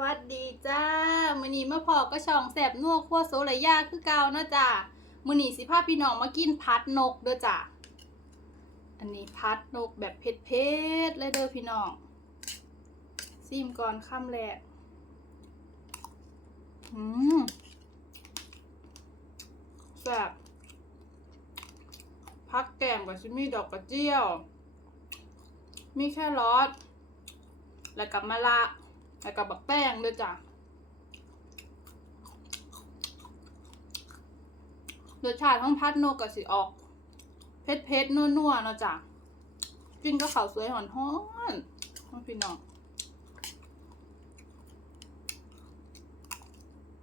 วัสดีจ้ามื้อนี้มาพอก็ช่องแสบนัวคั่วโซระยาคือเก่าเนาะจ้ามื้อนี้สิพาพี่น้องมากินพัดนกเด้อจ้าอันนี้พัดนกแบบเผ็ดๆเลยเด้อพี่น้องซิมก่อนคำแรกอืมแซบพักแกงกับชิมีดอกกระเจียว มีแค่รสแล้วกับมะระ แล้วกับบักแป้งด้วยจ้ะรสชาติของพัดโนกก็สิออก เผ็ดเผ็ดๆนัวๆเนาะจ้ะกินก็ข้าวสวยหอนฮ้อนพี่น้อง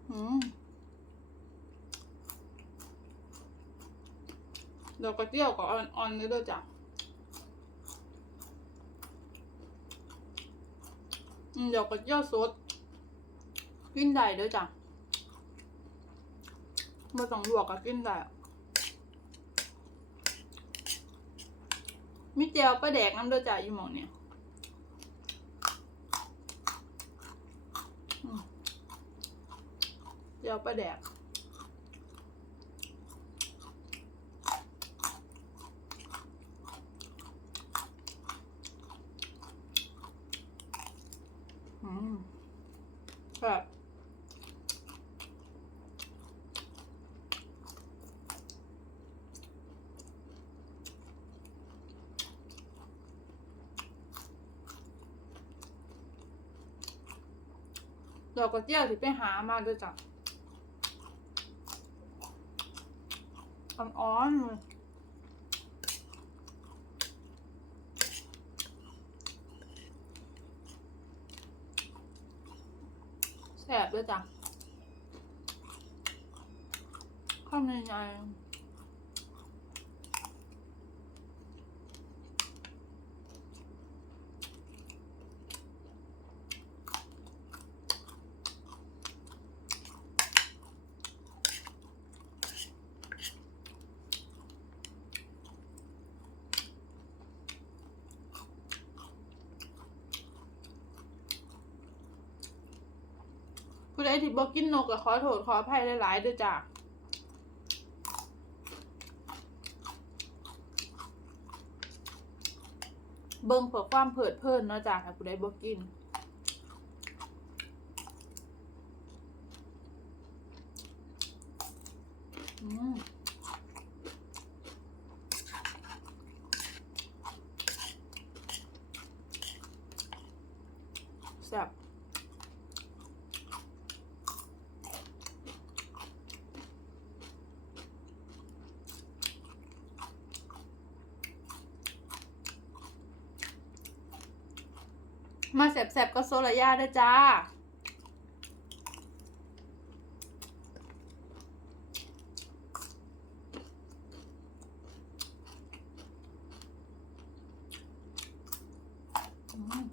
อืมดอกกระเจียวก็อ่อนๆเลยด้วยจ้ะ อืม เดี๋ยวก็เจียวสดกินได้ด้วยจ้ะไม่ต้องลวกก็กินได้มิเจียวปลาแดกน้ำด้อจ้ะอยู่หมองเนี่ยเจียวปลาแดกอืมแบบด อกกระเจียวที่ไปหามาด้วยจ้ะอ่อนๆเลยแสบด้วยจ้ะข้าวในใน ที่บอกกินนกก็ขอโทษขออภัยหลายๆด้วยจ้ะเบิ่งเพื่อความเผิดเพลินเนาะจ้ะถ้าผู้ใดบ่กิน อืมแซ่บ มาแสบๆก็โซลายาด้วยจ้า อืม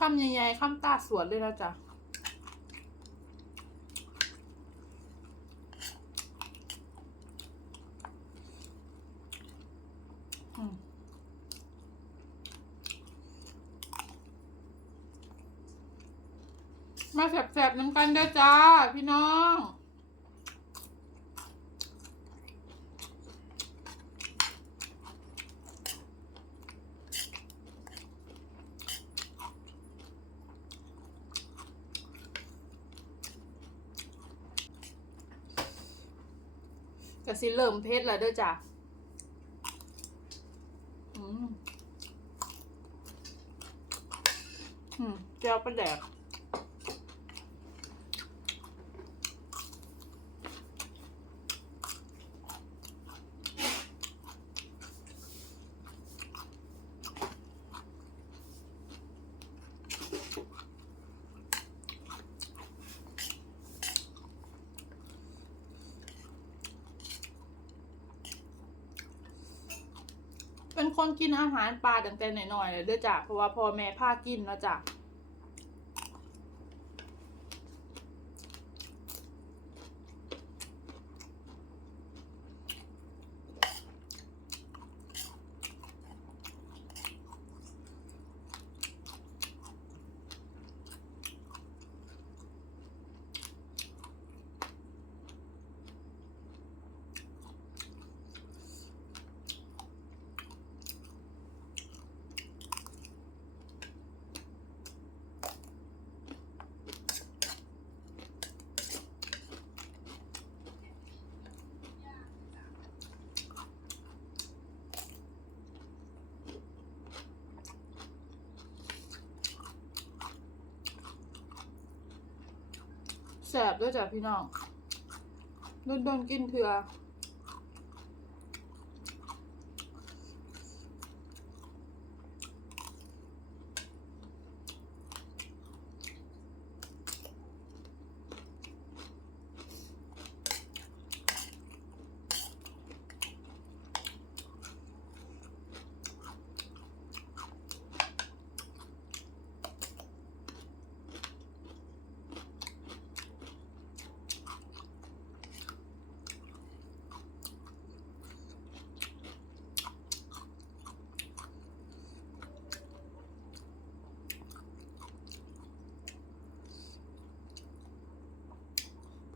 คำใหญ่ๆคำตาสวนเลยนะจ๊ะมมาแสบๆน้ำกันเด้อจ้า พี่น้อง ก็ สิเริ่มเผ็ดแล้วเด้อจ้ะอืมอืมเจ้าประแดก คนกินอาหารปลาตั้งแต่หน่อยๆเลยด้วยจ้ะเพราะว่าพ่อแม่พากินเนาะจ้ะ สบด้วยจ้ะพี่น้องโดนโดนกินเถื่อ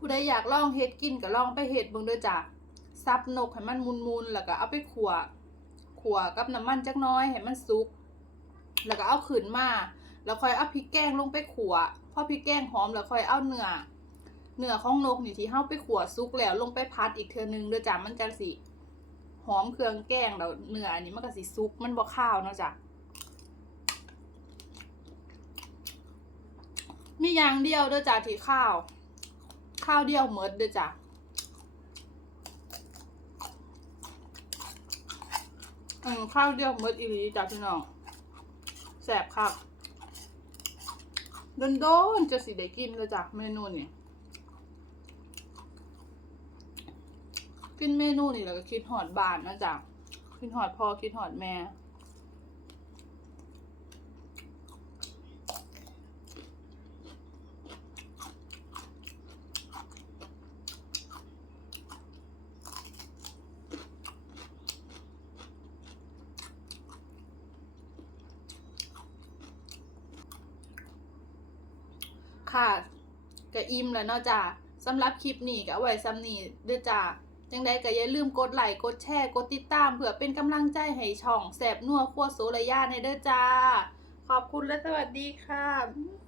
ผู้ ใดอยากลองเฮ็ดกินก็ลองไปเฮ็ดเบิ่งเด้อจ้ะซับนกให้มันมุนๆแล้วก็เอาไปขั่วขั่วกับน้ำมันจักน้อยให้มันสุก แล้วก็เอาขึ้นมาแล้วค่อยเอาพริกแกงลงไปขั่วพอพริกแกงหอมแล้วค่อยเอาเนื้อเนื้อของนกนี่ที่เฮาไปขั่วสุกแล้วลงไปพัดอีกเทื่อนึงเด้อจ้ะมันจังสิหอมเครื่องแกงแล้วเนื้ออันนี้มันก็สิสุกมันบ่คาวเนาะจ้ะมีอย่างเดียวเด้อจ้ะที่ข้าว ข้าวเดียวเมิดเด้อจ้ะอืมข้าวเดียวเมิดอีหลีจ้ะพี่น้องแสบครับโดนๆจะสิได้กินเลยจ้ะเมนูนี่กินเมนูนี่แล้วก็คิดหอดบานนะจ๊ะคิดหอดพ่อคิดหอดแม่ ค่ะก็อิ่มแล้วเนาะจ้าสำหรับคลิปนี้ก็ไว้ซ้ำนี้เด้อจ้าจังใดก็อย่าลืมกดไลค์กดแชร์กดติดตามเพื่อเป็นกำลังใจให้ช่องแสบนัวขั้วโซระยาในเด้อจ้า ขอบคุณและสวัสดีค่ะ